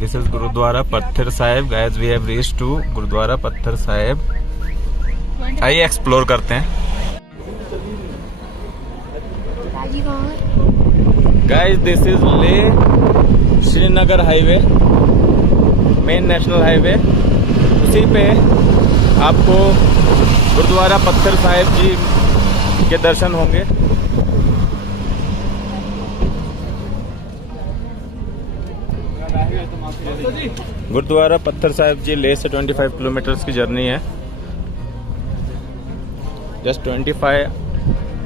This is Gurudwara Patthar Sahib guys. We have reached to Gurudwara Patthar Sahib. आइए explore करते हैं गाइस। दिस इज ले Srinagar highway, main national highway. उसी पे आपको गुरुद्वारा पत्थर साहिब जी के दर्शन होंगे। गुरुद्वारा पत्थर साहिब जी ले से 25 किलोमीटर की जर्नी है। जस्ट 25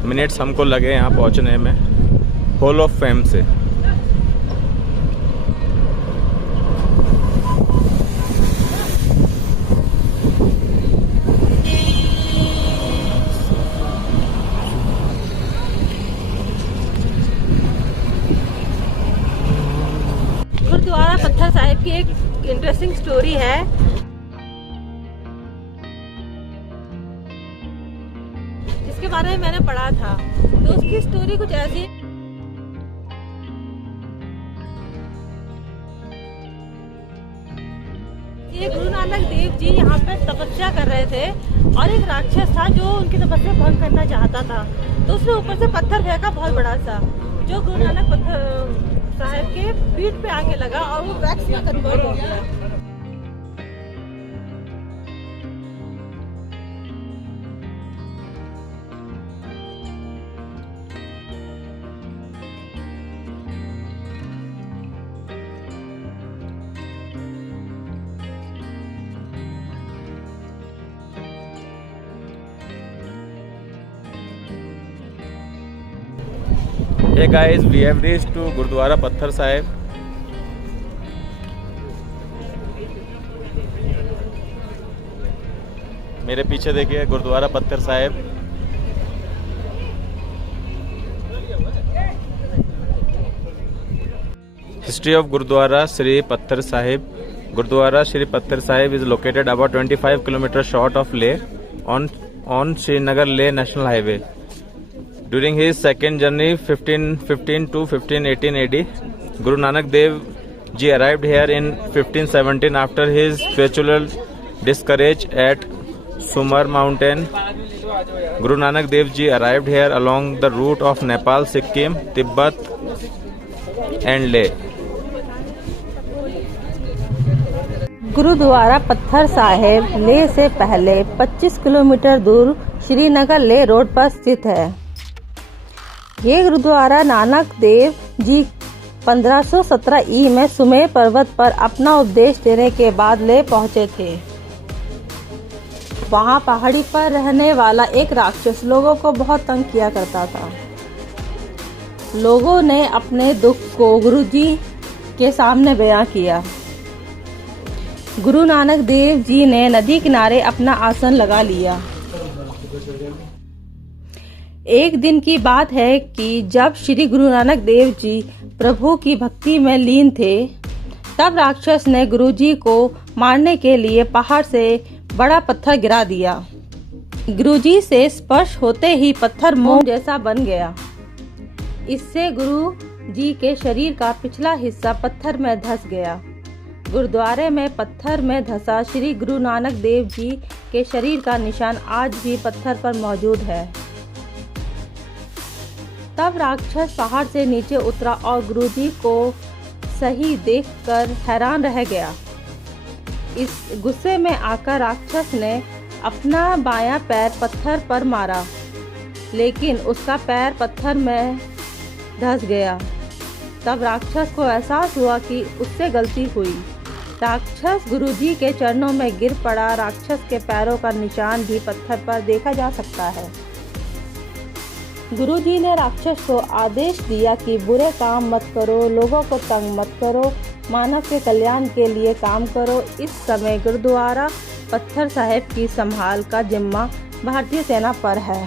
मिनट्स हमको लगे यहाँ पहुँचने में, हॉल ऑफ फेम से। गुरुद्वारा पत्थर साहिब की एक इंटरेस्टिंग स्टोरी है। इसके बारे में मैंने पढ़ा था, तो उसकी स्टोरी कुछ ऐसी है। ये गुरु नानक देव जी यहाँ पे तपस्या कर रहे थे और एक राक्षस था जो उनकी तपस्या भंग करना चाहता था। तो उसने ऊपर से पत्थर फेंका बहुत बड़ा सा, जो गुरु नानक पत्थर साहिब के पीठ पे आके लगा और वो वैक्स में कन्वर्ट हो गया। Hey guys, we have reached to gurdwara Patthar Sahib. मेरे पीछे देखिए गुरुद्वारा पत्थर साहिब। हिस्ट्री ऑफ गुरुद्वारा श्री पत्थर साहिब। गुरुद्वारा श्री पत्थर Sahib is located about 25 kilometers short of Leh on Srinagar Leh National Highway. During his second journey 1515 to 1518 AD, Guru Nanak Dev Ji arrived here in 1517 after his spiritual discourage at Sumar Mountain. Guru Nanak Dev Ji arrived here along the route of Nepal, Sikkim, Tibet and Leh. Gurdwara Patthar Sahib Leh से पहले 25 kilometre दूर Srinagar Leh road पर स्थित है। ये गुरुद्वारा नानक देव जी 1517 ई में सुमेर पर्वत पर अपना उपदेश देने के बाद ले पहुंचे थे। वहां पहाड़ी पर रहने वाला एक राक्षस लोगों को बहुत तंग किया करता था। लोगों ने अपने दुख को गुरुजी के सामने बयां किया। गुरु नानक देव जी ने नदी किनारे अपना आसन लगा लिया। एक दिन की बात है कि जब श्री गुरु नानक देव जी प्रभु की भक्ति में लीन थे, तब राक्षस ने गुरुजी को मारने के लिए पहाड़ से बड़ा पत्थर गिरा दिया। गुरुजी से स्पर्श होते ही पत्थर मोम जैसा बन गया। इससे गुरु जी के शरीर का पिछला हिस्सा पत्थर में धंस गया। गुरुद्वारे में पत्थर में धंसा श्री गुरु नानक देव जी के शरीर का निशान आज भी पत्थर पर मौजूद है। तब राक्षस पहाड़ से नीचे उतरा और गुरुजी को सही देखकर हैरान रह गया। इस गुस्से में आकर राक्षस ने अपना बायां पैर पत्थर पर मारा, लेकिन उसका पैर पत्थर में धंस गया। तब राक्षस को एहसास हुआ कि उससे गलती हुई। राक्षस गुरुजी के चरणों में गिर पड़ा। राक्षस के पैरों का निशान भी पत्थर पर देखा जा सकता है। गुरुजी ने राक्षस को आदेश दिया कि बुरे काम मत करो, लोगों को तंग मत करो, मानव के कल्याण के लिए काम करो। इस समय गुरुद्वारा पत्थर साहिब की संभाल का जिम्मा भारतीय सेना पर है।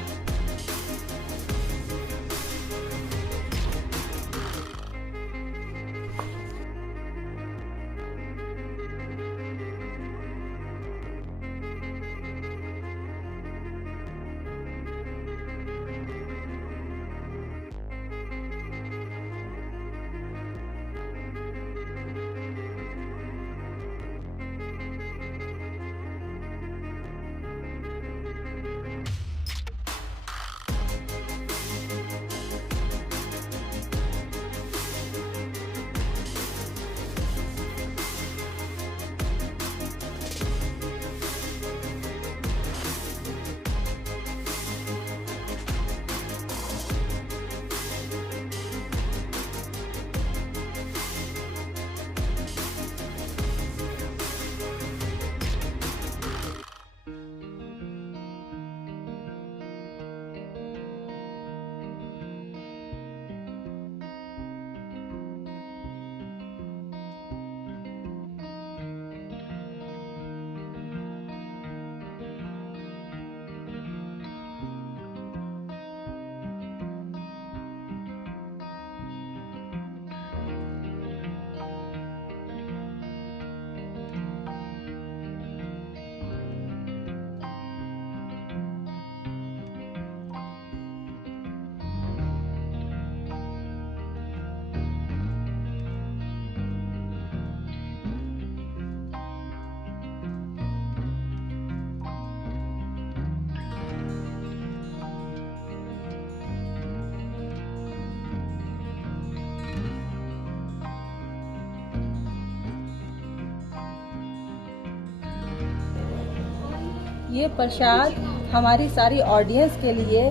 ये प्रसाद हमारी सारी ऑडियंस के लिए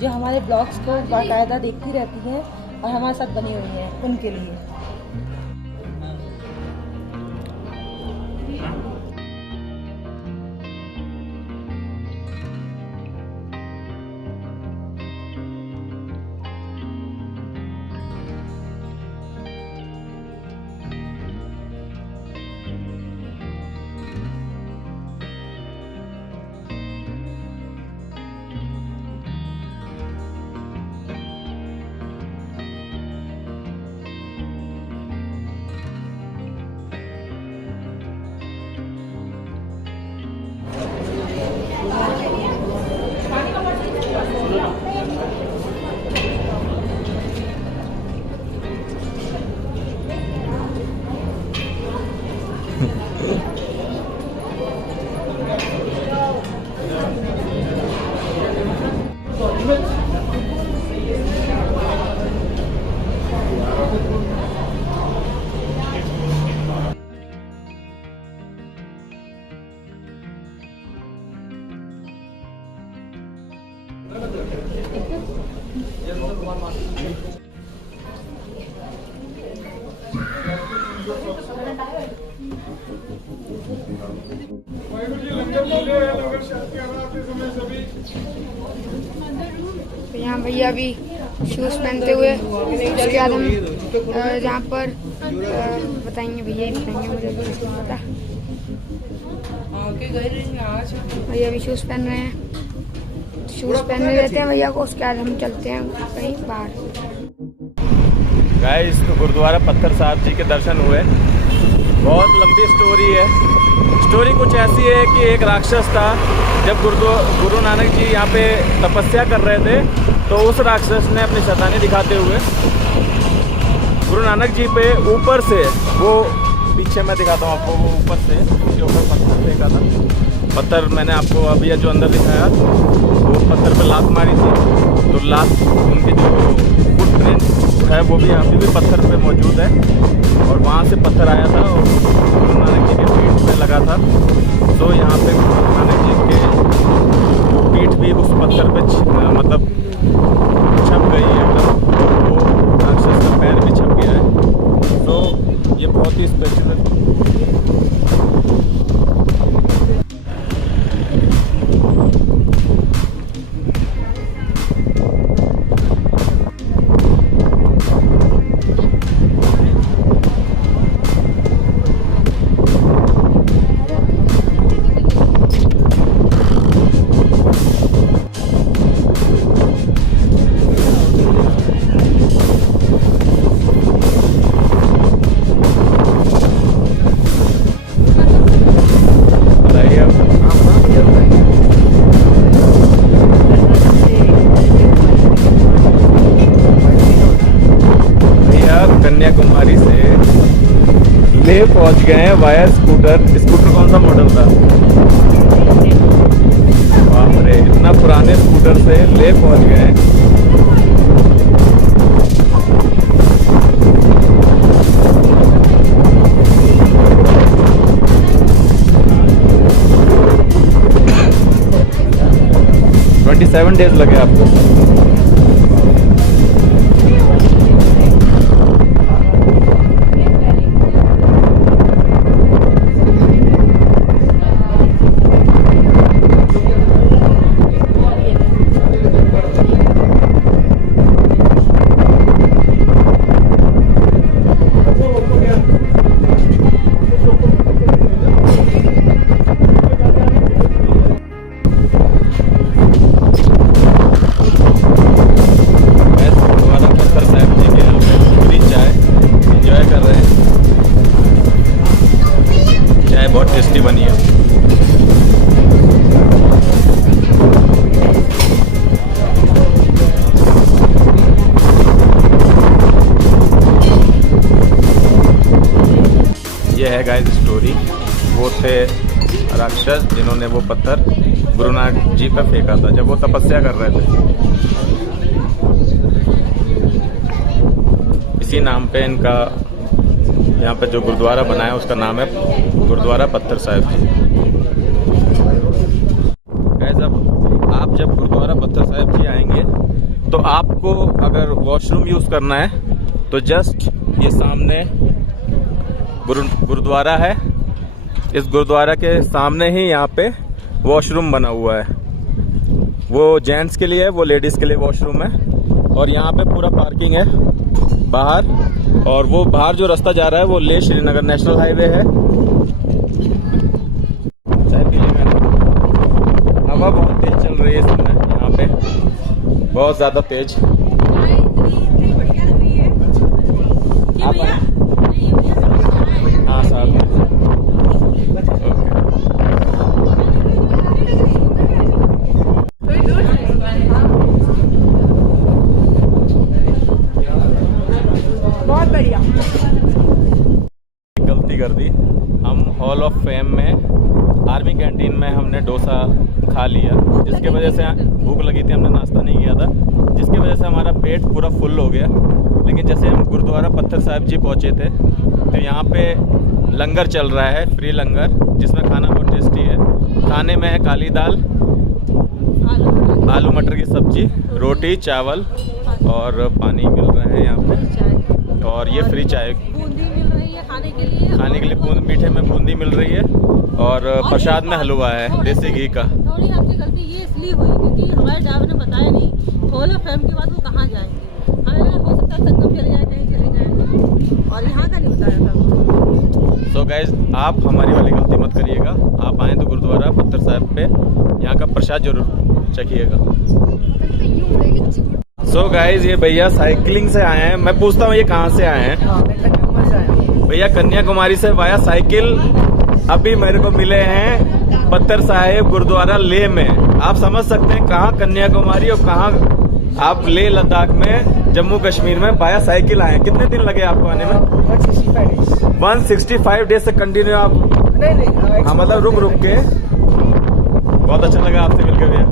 जो हमारे ब्लॉग्स को बाकायदा देखती रहती हैं और हमारे साथ बनी हुई हैं, उनके लिए। यहाँ भैया अभी शूज़ पहनते हुए, उसके बाद हम जहाँ पर बताएंगे, भैया ही बताएंगे, मुझे भी नहीं पता। भैया अभी शूज़ पहन रहे हैं, शूज़ पहनने देते हैं भैया को, उसके बाद हम चलते हैं कहीं बाहर। गाइस, तो गुरुद्वारा पत्थर साहब जी के दर्शन हुए। बहुत लंबी स्टोरी है। स्टोरी कुछ ऐसी है कि एक राक्षस था। जब गुरु नानक जी यहाँ पे तपस्या कर रहे थे तो उस राक्षस ने अपनी शैतानी दिखाते हुए गुरु नानक जी पे ऊपर से, वो पीछे मैं दिखाता हूँ आपको, वो ऊपर से उसके ऊपर पत्थर फेंका था। पत्थर मैंने आपको अभी जो अंदर दिखाया, वो पत्थर पे लात मारी थी। तो लात, उनकी जो फुटप्रिंट है वो भी यहाँ भी पत्थर पे मौजूद है। और वहाँ से पत्थर आया था और गुरु नानक जी के पीठ पे लगा था। तो यहाँ पे गुरु नानक जी के पीठ भी उस पत्थर पे मतलब छप गई है, मतलब वो राक्षस का पैर भी छप गया है। तो ये बहुत ही स्पेशल है। कन्याकुमारी से ले पहुंच गए हैं वाया स्कूटर। स्कूटर कौन सा मॉडल था? बाप रे, इतना पुराने स्कूटर से ले पहुंच गए। 27 डेज लगे आपको। बहुत टेस्टी बनी है। ये है गाइस स्टोरी। वो थे राक्षस जिन्होंने वो पत्थर गुरु नानक जी पर फेंका था जब वो तपस्या कर रहे थे। इसी नाम पे इनका यहाँ पे जो गुरुद्वारा बनाया उसका नाम है गुरुद्वारा पत्थर साहिब जी। आप जब गुरुद्वारा पत्थर साहिब जी आएंगे तो आपको अगर वॉशरूम यूज करना है तो जस्ट ये सामने गुरुद्वारा है। इस गुरुद्वारा के सामने ही यहाँ पे वॉशरूम बना हुआ है। वो जेंट्स के लिए है, वो लेडीज के लिए वॉशरूम है। और यहाँ पे पूरा पार्किंग है बाहर। और वो बाहर जो रास्ता जा रहा है वो लेह श्रीनगर नेशनल हाईवे है। चाय पी ली मैंने। हवा बहुत तेज चल रही है इस समय यहाँ पे, बहुत ज्यादा तेज। आप हाँ साथ में। बहुत बढ़िया। गलती कर दी। हम हॉल ऑफ फेम में आर्मी कैंटीन में हमने डोसा खा लिया, जिसके वजह से भूख लगी थी, हमने नाश्ता नहीं किया था, जिसकी वजह से हमारा पेट पूरा फुल हो गया। लेकिन जैसे हम गुरुद्वारा पत्थर साहिब जी पहुंचे थे तो यहाँ पे लंगर चल रहा है, फ्री लंगर, जिसमें खाना बहुत टेस्टी है। खाने में है काली दाल, आलू मटर की सब्जी, रोटी, चावल और पानी मिल रहा है यहाँ पे। और ये फ्री चाय, बूंदी मिल रही है खाने के लिए बूंद मीठे में बूंदी मिल रही है। और प्रसाद में हलवा है देसी घी का। थोड़ी हमसे गलती ये इसलिए हुई क्योंकि हमारे ड्राइवर ने बताया नहीं हॉल ऑफ फेम के बाद वो कहाँ जाएंगे। हमें लगा हो सकता है संगम चले जाए, कहीं चले जाए, और यहाँ का नहीं बताया था। सो गाइज, आप हमारी वाली गलती मत करिएगा। आप आएँ तो गुरुद्वारा पत्थर साहिब पे यहाँ का प्रसाद जरूर चखिएगा। सो गाइज, ये भैया साइकिलिंग से आए हैं। मैं पूछता हूँ ये कहाँ से आए हैं? भैया कन्याकुमारी से वाया साइकिल अभी मेरे को मिले हैं पत्थर साहिब गुरुद्वारा लेह में। आप समझ सकते हैं कहाँ कन्याकुमारी और कहाँ आप लेह लद्दाख में, जम्मू कश्मीर में वाया साइकिल आए हैं। कितने दिन लगे आपको आने में? 165 डेज से कंटिन्यू आप? नहीं, हाँ, मतलब रुक के। बहुत अच्छा लगा आपसे मिलकर भैया।